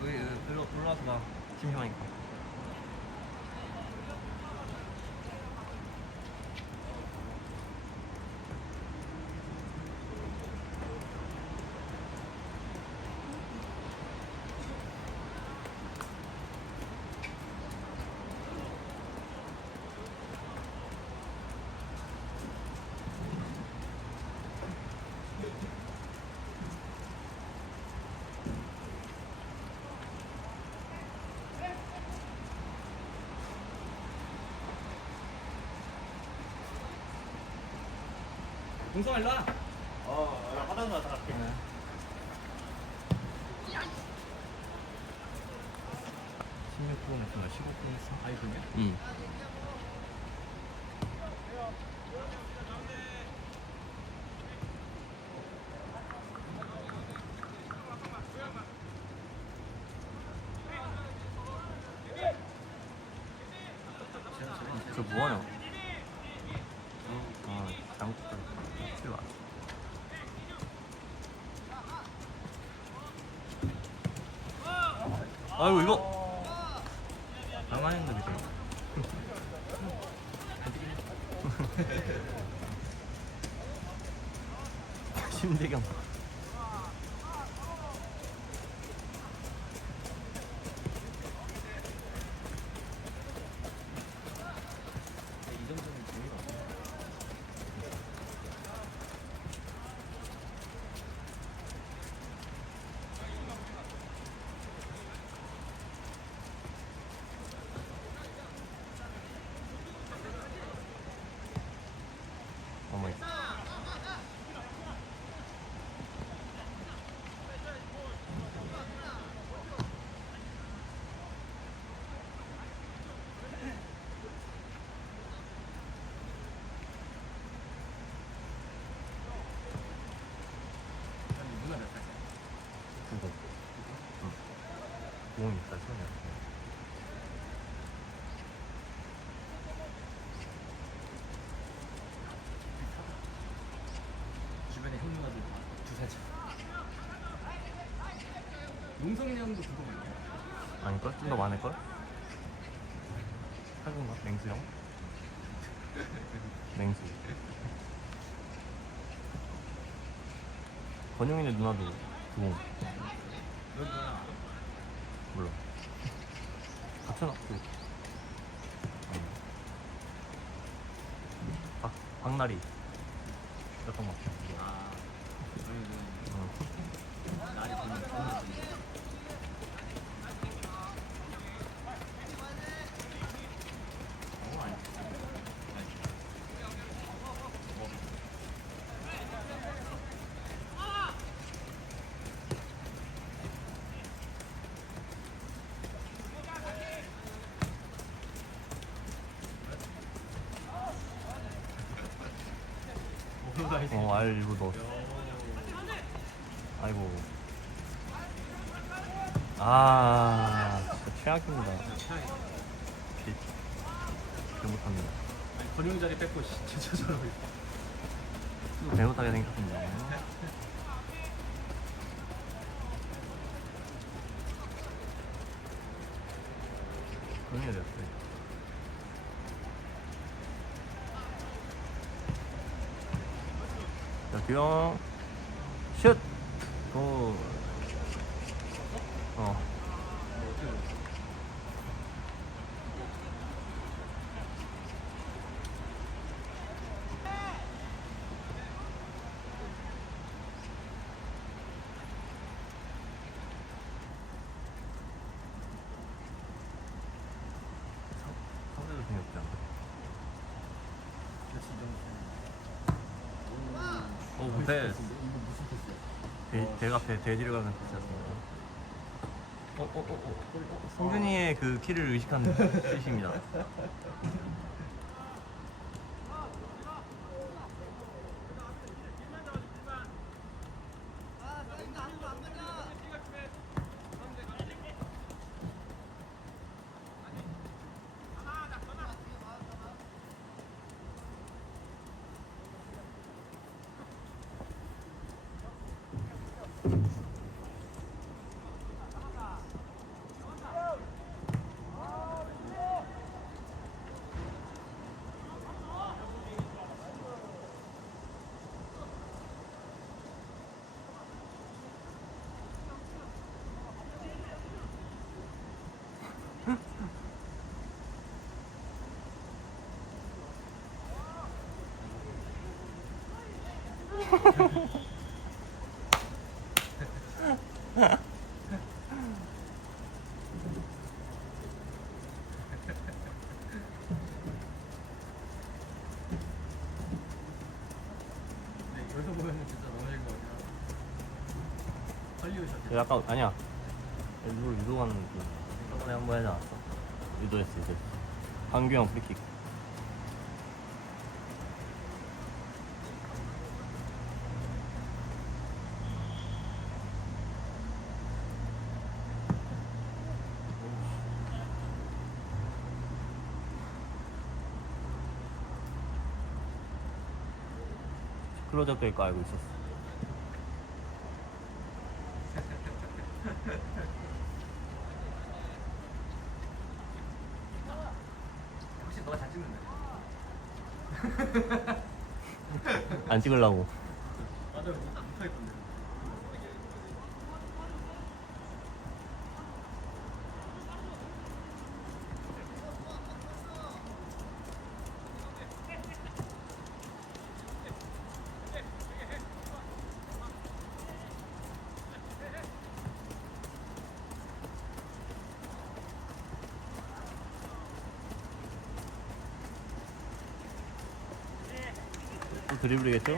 여기 일로 올라와서 봐. 심심하니까. 동성아 일로 와. 어, 나 화장실 갔다 갈게. 네. 십육 분 했구나. 15분 했어. 아이 그래? 응. 저 뭐하냐? 아, 잘못 들어. 와. 아이고 이거 그죠? 심대경 이 정도면 재미가 없어. 어머니 아니 누나 몇 살이야? 그거 응. 공원 있다 소녀 주변에 형 누나들 두살 차. 용성이 형도 그거 뭐야? 아닐걸? 좀 더 많을걸? 할건가? 맹수형? 맹수 권영이네 누나도 두공? 몰라 같은 학교 응. 박, 박나리 것 같아 아, 저희는 응. 날이 보면 좋은 분이야. 어, 아니. 아니. 뭐. 뭐가 있 어? 어, 알 일부 넣었어 아이고 아 진짜 최악입니다 피. 잘못합니다 아니, 권용 자리 뺏고 씨, 진짜 저러고 있어. 또 잘못하게 생겼습니다 그런 일 됐어요 자 규영 슛! 오. 어. 뭐 어떻게 됐어? 상대도 생겼지 않나? 며칠 정도 이거 무슨 패스야? 대, 대 앞에 돼지를 가는 뜻이었습니다. 어, 어, 어, 어. 성준이의 그 키를 의식한 뜻입니다. 여기서 보면 진짜 넘어질 거 같아요. 헐리우드 샷. 약간 아니야 일부러 유도하는 느낌 저번에 한번 않았어? 유도했어 유도했어 강규형 프리킥 클로즈업 될거 알고 있었어 혹시 너가 잘 찍는데? 안 찍으려고 맞아요. 못하겠던데. 또 드리블이겠죠?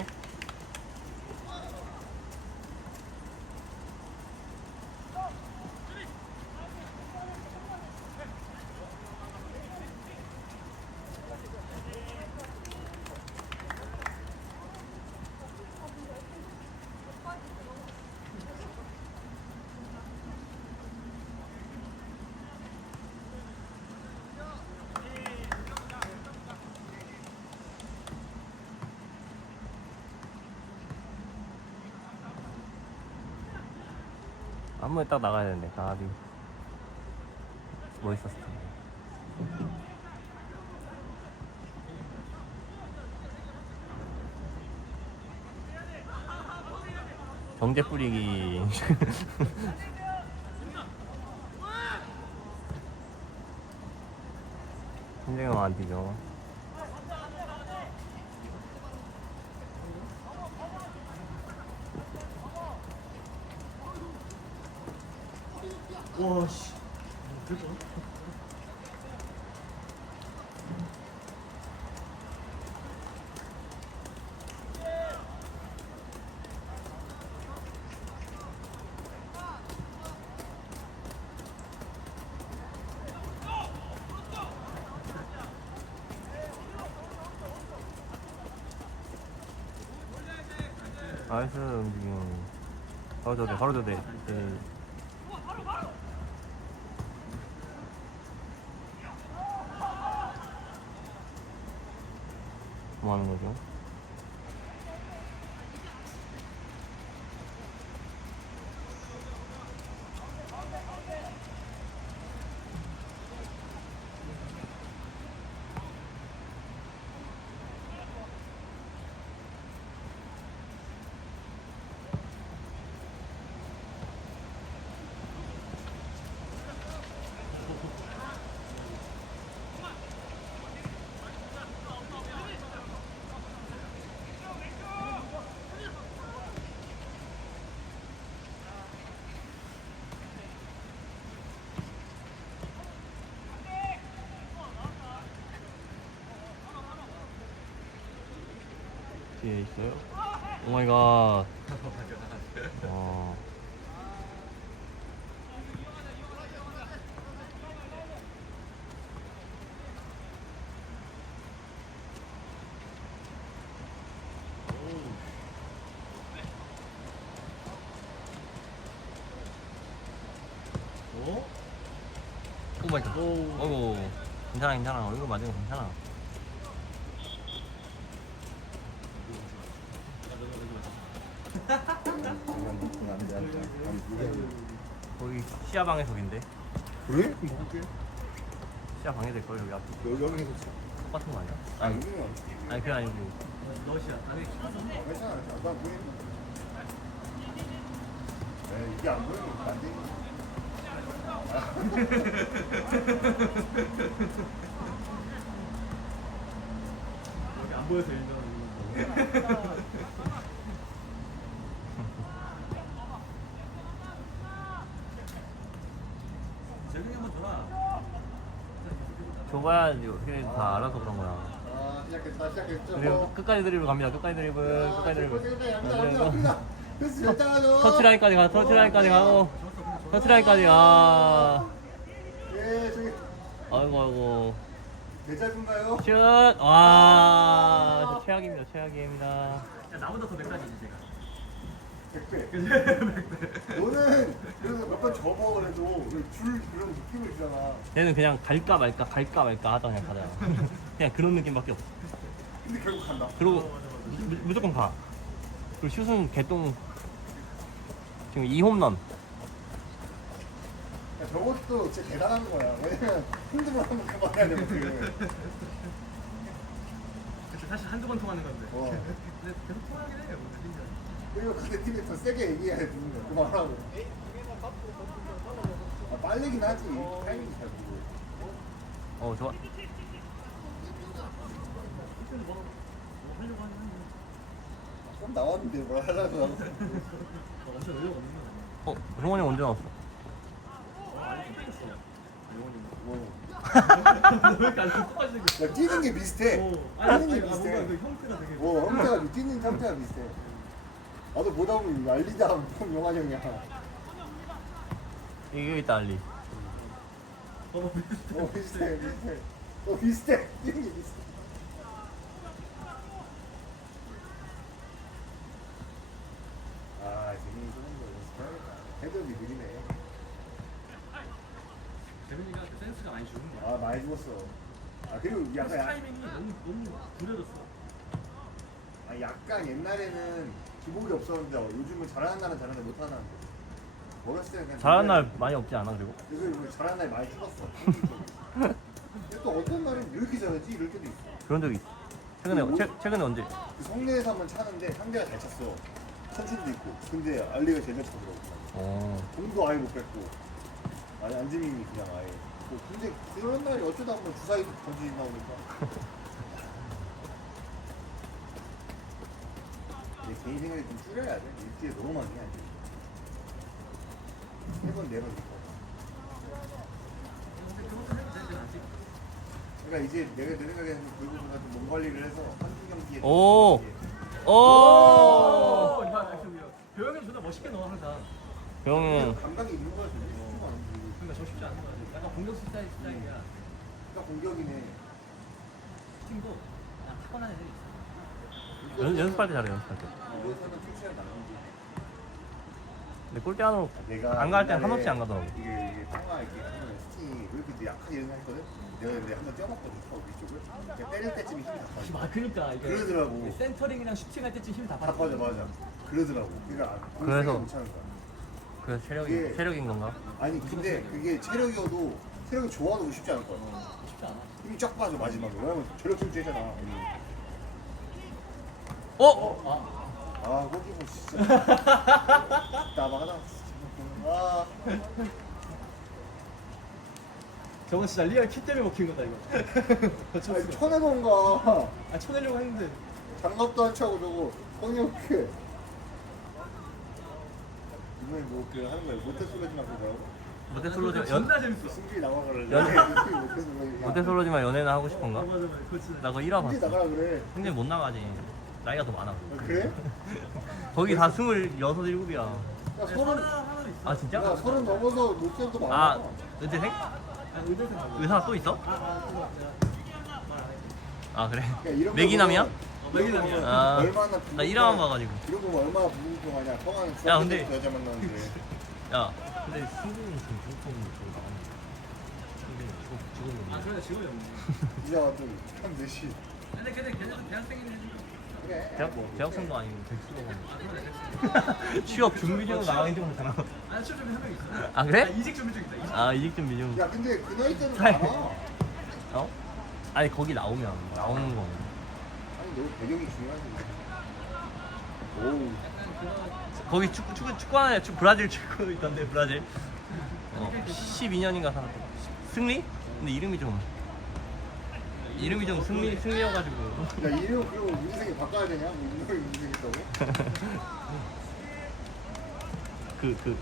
한 번에 딱 나가야 되는데 강아지 멋있었을 텐데 경제 뿌리기. 신경은 안 뛰죠 와 씨. 나이스 움직임 바로 저대 바로 저대 네. 뒤에 있어요? 오 마이 갓. 와. 오? 오 마이 갓. 어이구. 괜찮아, 괜찮아. 얼굴 맞으면 괜찮아. 시야 방해석인데? 그래? 먹을게. 시야 방해될 걸 여기 앞에 여기 여기서 쳐. 똑같은 거 아니야? 아 여기는 아니 그게 아니고 러시아. 아니, 괜찮아. 안 보이는. 에 이게 안 보이는 거안 돼. 여기 안 보여서 일단. 그거야 그래 다 알아서 그런 거야. 아 시작했다 시작했죠 그리고 끝까지 드리블 갑니다. 끝까지 드리블 끝까지 드리블. 터치라인까지 가 터치라인까지 가고 터치라인까지 아예 저기. 아이고 아이고. 대자분가요? 슛와 저 최악입니다. 최악입니다. 야, 나보다 더 맥다니지 제가. 100배 너는 그래서 몇 번 접어 그래도 줄 그런 느낌을 주잖아. 얘는 그냥 갈까 말까 갈까 말까 하다 그냥 가잖아. 그냥 그런 느낌밖에 없어. 근데 결국 간다. 그리고 무, 무조건 가. 그리고 슛은 개똥. 지금 2홈런. 야, 저것도 진짜 대단한 거야. 왜냐면 힘들어 하면 그만해야 되거든 사실 한두 번 통하는 건데. 어. 근데 계속 통하긴 해요. 그리고 상대 팀에 더 세게 얘기해야 되는 거야 그만하고 아, 빨리긴 하지 타이밍이 잘 보고 어 좋아. 좀 나왔는데 뭘 하려고 하고 어, 성원이 언제 나왔어? 뭐. 야 뛰는 게 비슷해 어, 뛰는 게 비슷해. 어 형태가 뛰는 형태가 비슷해 나도 보다 보면 알리다 보면 영환 형이야. 이게 있다 알리. 어, 뭐 비슷해. 어 비슷해 비슷해. 어 비슷해. 게 비슷해. 아 재민이 쏘는 거 연습해야겠다 해적이 느리네. 재민이가 그 센스가 많이 죽은 거야. 아 많이 죽었어. 아 그리고 약간 야, 타이밍이 너무 너무 구려졌어. 아, 약간 옛날에는 기복이 없었는데 어, 요즘은 잘하는 날은 잘하는데 못하는 못. 어렸을 때는 그냥 잘하는 날 많이 없지 않아 그리고? 그래서 이거 잘하는 날 많이 근데 또 어떤 날은 이렇게 잘하지? 이럴 때도 있어. 그런 적이 있어. 최근에 최, 최근에 언제? 그 성내에서 한번 차는데 상대가 잘 찼어. 천준도 있고. 근데 알리가 제일 잘 차더라고. 어. 공도 아예 못 뺐고. 아니 안지민이 그냥 아예. 뭐 근데 그런 날이 어쩌다 보면 주사위도 던지지 나오니까 내 개인 생각이 좀 줄여야 돼 일주일에 너무 많이 해야 돼 세 번 네번 이거 근데 그것도 해도 되지 않지? 그러니까 이제 내가 내 생각에는 결국은 좀몸 관리를 해서 한두 경기에 오! 오! 오, 야, 교영이 존나 멋있게 넣어 항상. 병은 감각이 있는 거야 되게 쉽지가 않은 거 그러니까 저 쉽지 않은 거야. 약간 공격 스타일 스타일이야. 그러니까 공격이네 팀도 그냥 타고난 애들이 있어. 연, 연습할 때 잘해 연습할 때 근데 골대 안으로 내가 안갈땐 옛날에 한없이 안 가더라고 이게 이게 평화 이렇게 하면 스틱이 왜 이렇게 약하게 연습했거든? 내가 근데 한번 뛰어봤거든 저 위쪽을 그냥 때릴 때쯤에 힘이 다 빠져 아, 그러니까 이게 그러더라고. 센터링이랑 슈팅할 때쯤 힘이 다다 빠져. 빠져 맞아 그러더라고 그러니까 그래서- 못 차는 거야 그래서 체력이 그게- 체력인 건가? 아니 근데 그게 체력이어도 체력이 좋아도 쉽지 않을 거야 쉽지 않아. 힘이 쫙 빠져 마지막에 왜냐면 체력 좀 째잖아 어? 아 거기뭐 진짜 나방하다 아 저건 진짜 리얼 키 때문에 먹힌 거다 이거. 아니 쳐내던가 아 쳐내려고 했는데 장갑도 안 차고 저거 성형크 이번에 뭐그 하는 거야 모태 솔로지만 그거라고? 모태 솔로지 연 존나 재밌어. 승준이 나와 그러래 연- 모태 솔로지 모태 솔로지만 연애는 하고 싶은가? 어, 맞아 맞아. 그렇지. 나 그거 1화 승준이 봤어 나가라 그래 근데 못 나가지 나이가 더 많아 아, 그래? 거기 다 스물여섯 일곱이야 야 서른 있어. 아 진짜? 야 서른 넘어서 모태도 많아 아 의대생? 아. 의사 또 있어? 아, 아. 아 그래 야, 이런 거 매기남이야? 어, 매기남이야. 아, 얼마나 나 1화만 봐가지고 이런 거 얼마나 부부동하냐 성화는 야, 근데- 여자 만나는데 야 근데 승준이 지금 중국인 저기 나왔네 죽, 죽은 아, 그래 직업이 없네. 이제 완전 참 몇시 근데 걔네 걔네도 대학생이네. 대학, 뭐, 대학생도 아니고 백수도 아, 그러네. 취업 준비생으로 나가긴 좀 그렇잖아 아, 취업 준비 한명 있어. 아, 그래? 아, 이직 준비 중 있다. 이직. 아 이직 준비 좀야 근데 그 나이 때는 잘- 어? 아니 거기 나오면 나오는 거 아니 너 배경이 중요하지 그거 거기 축구 축구 축구 하는 축 브라질 축구 있던데 브라질 어 12년인가 살았고 승리? 근데 이름이 좀 이름이 좀 승리 승리여가지고 야 이름 그리고 인생이 바꿔야 되냐? 뭐 이런 인생 있다고? 그 그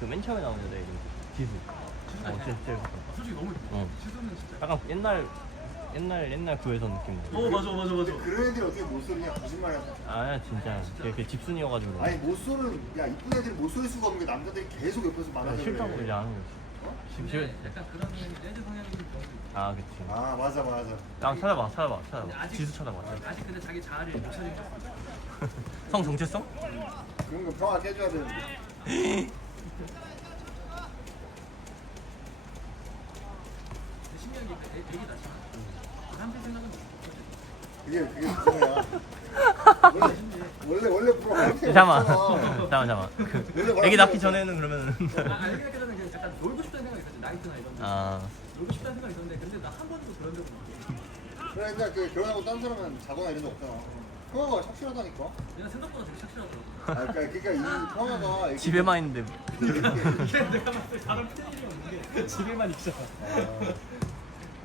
그 맨 처음에 나온 여자 이름 기수 어, 진짜. 아, 솔직히 너무 이뻐. 어. 시선은 진짜. 약간 옛날 옛날 옛날 구에선 느낌. 어 맞아 맞아 맞아. 그런 애들이 어떻게 못 쏘느냐 거짓말이야. 아야 진짜 걔, 걔 집순이여가지고. 아니 못 쏘는 야 이쁜 애들이 못 쏠 수가 없는 게 남자들이 계속 옆에서 나 말하는 싫다고 이제 안 하는 거지. 어? 집에 약간 그런 레드 성향이 좀 있어. 아 그치. 아 맞아 맞아. 야 찾아봐 찾아봐 찾아봐. 아직- 지수 찾아봐. 아직 근데 자기 자아를 못 찾은 것 같아. 성 정체성? 그런 거 평화 깨줘야 되는데. 근데 신기한 게 애- 애기 낳지 사람들 생각은 없거든. 그게 그게 그거야. 원래 원래 원래 프로 할 필요 잠깐만 없잖아. 잠깐만 잠깐만. 그 애기 낳기 거- 전에는 그러면은 아, 아니 생각보다는 그냥 약간 놀고 싶다는 생각이 있었지. 나이트나 이런 데. 아 놀고 싶다는 생각이 있었는데 근데 나 한 번도 그런 적은 없어. 그러니까 그 결혼하고 딴 사람은 자거나 이런 적 없잖아. 평화가 착실하다니까. 내가 생각보다 되게 착실하더라고. 아 그러니까 그러니까 이 평화가 이렇게 집에만 있는데 근데 내가 봤을 때 다른 필이 없는 게 집에만 있잖아.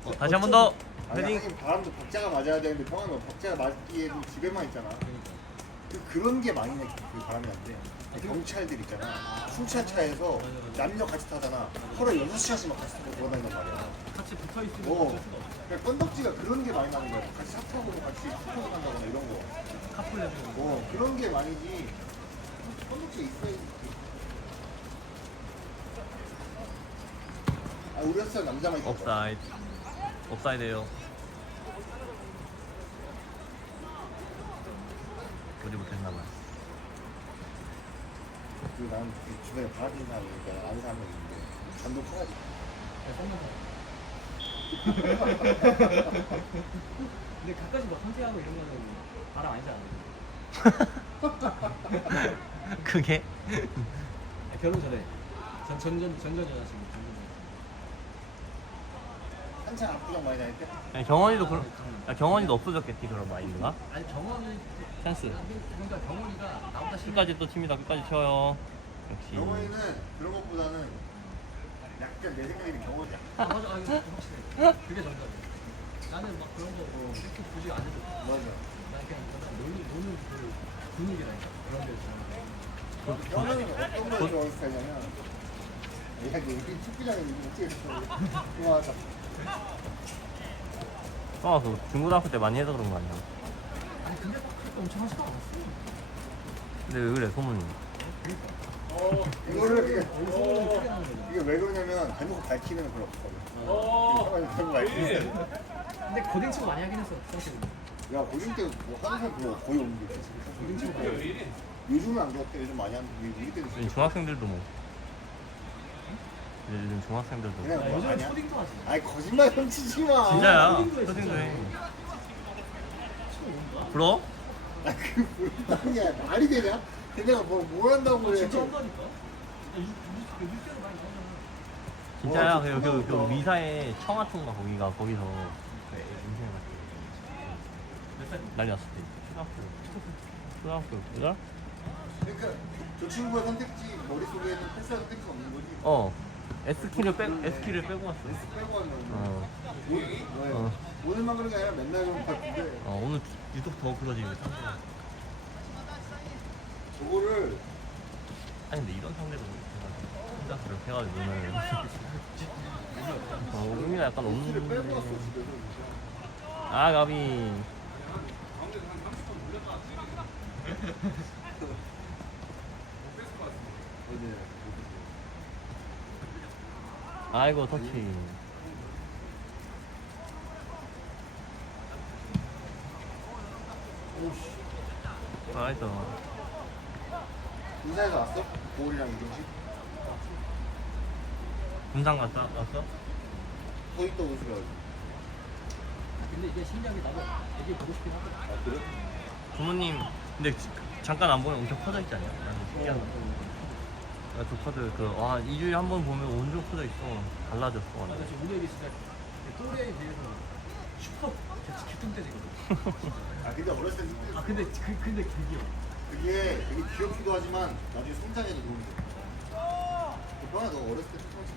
어, 다시 한 번 더 아니 헤딩. 하긴 바람도 박자가 맞아야 되는데 평화는 박자가 맞기에는 집에만 있잖아. 그 그런 게 많이 나, 그 바람이 안 돼. 경찰들 있잖아. 순찰 차에서 남녀 같이 타잖아. 하루 6시간씩 막 같이 타고 돌아다닌단 말이야. 같이 붙어 있으면 어. 그러니까 건덕지가 그런 게 많이 나는 거야. 같이 차 타고 같이 스포츠 간다거나 이런 거. 카풀 거. 어, 그런 게 많이지. 건덕지가 있어야지. 아, 우리 학생 남자만 있어. 업사이드 업사이드예요 어디 못했나봐요 그리고 주변에 바라는 사람이니까 아는 사람이 있는데 감동 커가지고. 근데 가까이 막 선택하고 이런 거는 바람 아니지 않아요? 그게 아, 결혼 전에 전 전전 전전 여자친구 한창 압구정 많이 다닐 때? 아니, 경원이도 그런 야, 경원이도 없어졌겠지 그런 마인드가 아니 경원이 찬스 그러니까 경원이가 나보다 심 끝까지 또 팀이다 끝까지 쳐요 역시 경원이는 그런 것보다는 약간 내 생각에는 경원이야. 아 맞아 아 이거 확실해 그게 정답이야 나는 막 그런 거 이렇게 굳이 안 해도 돼. 맞아. 난 그냥 그냥 노는 노는 그 분위기라니까 그런 게 있잖아 경원이는 어떤 걸 좋아하는 스타일이냐면 야, 이게 우리 축구장에 이거 어떻게 했어? 좋아하 자. 아, 그 중고등학교 때 많이 해서 그런 거 아니야 아니 근데 막 그렇게 엄청 하지도 않았어 근데 왜 그래 소문이 이거를 이게, 왜 그러냐면 대놓고 밝히는 그런 없거든. 대놓고 밝히는. 근데 고딩 치고 많이 하긴 했어 사실은 야, 고등 때뭐 하는 사람 별로 거의 없는데. 고딩 치고 많이 하긴 요즘은 안 그렇대. 요즘 많이 하는데 우리 있어. 중학생들도 뭐 요즘 중학생들도 그냥 아, 뭐 요즘은 아니야? 초딩도 하지 아이 거짓말 좀 치지 마. 진짜야 초딩도 해, 초딩도 온다? 불어? 그 아니야 말이 되냐? 내가 뭐뭘 한다고 아, 그래? 진짜 한다니까 야, 유- 유- 유- 유치원 많이 가잖아 진짜야 와, 그, 진짜 그, 그. 미사의 청아통가 거기가 거기서 그 인생 몇 살인데? 난리 났을 때 초등학교 초등학교 그자? 그러니까 저 친구의 선택지 머릿속에는 패스할 선택지가 없는 거지. 어 S키를 빼 S키를 빼고 왔어 빼고 하면 어, 오, 왜? 어. 오늘만 그런 게 아니라 맨날 그런 것 같은데. 어 오늘 유독 더 그러지 저거를 아니 근데 이런 상대도 혼자서 이렇게 해가지고 오늘 어 의미가 약간 S를 빼고 왔어 없는 집에서. 아 가비. 어제 아이고 터치 나이스 인사에서 왔어? 고울이랑 이동식? 군산 갔다 왔어? 서 있다 오시라. 근데 이게 신기하게 나도 되게 보고 싶긴 하거든 아 그래? 부모님 근데 지- 잠깐 안 보면 엄청 커져 있지 않냐? 나는 신기한 거. 야, 저 카드 그와 2주일에 한 번 보면 온종 커져 있어 달라졌어 아, 나 완전. 지금 애기 진짜 또래에 비해서 슈퍼 기뚱대지거든 아 근데 어렸을 때아 근데 그, 근데 개 귀여워 그게 되게 귀엽기도 하지만 나중에 성장에도 도움이 돼. 그 뻔하 너 어렸을 때 초등학생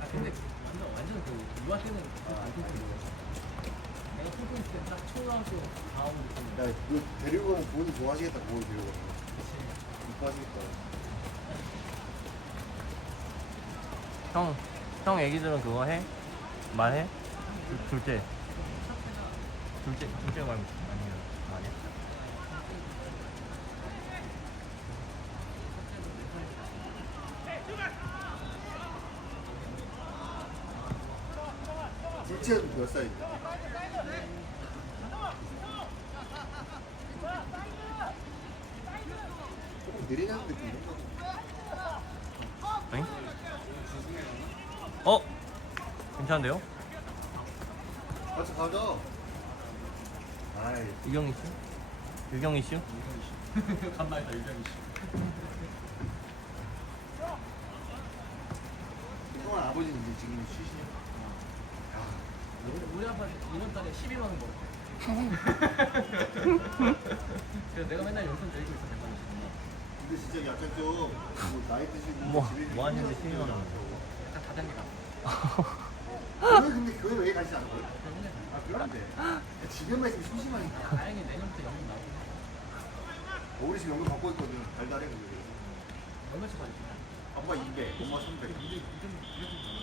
아 근데 완전 완전 그 유아 때는 안 통통 먹어 내가 통통 있을 때딱 초등학교 다음 느낌 야, 이거 데리고 가면 부모님 좋아하시겠다, 그거 데리고 가면. 이뻐하시겠다. 형, 형 애기들은 그거 해? 말해? 둘- 둘째. 둘째, 둘째 말 아니면 아니야? 둘째는 몇 느리는 느낌인데? 응? 괜찮은데요? 같이 가자. 아이, 유경이 씨? 유경이 씨? 간만이다 유정이 씨. 형은 아버지는 이제 지금 쉬시냐? 우리, 우리 아빠 이번 달에 12만 원 벌었대. 그래서 내가 맨날 용돈 내고 있어 100만 원씩. 근데 진짜 약간 좀, 뭐 나이 드시고. 뭐, 집에 뭐 하는데 12만 원. 약간 갔 근데 교회 왜 않은 거예요? 맨날 아, 그런데. 집에만 있으면 심심하니까. 다행히 내년부터 연금 나오고 어, 우리 지금 연금 받고 있거든. 달달해, 그게. 얼마씩 받을지. 아빠 200, 엄마 300. 이게 이좀 이렇게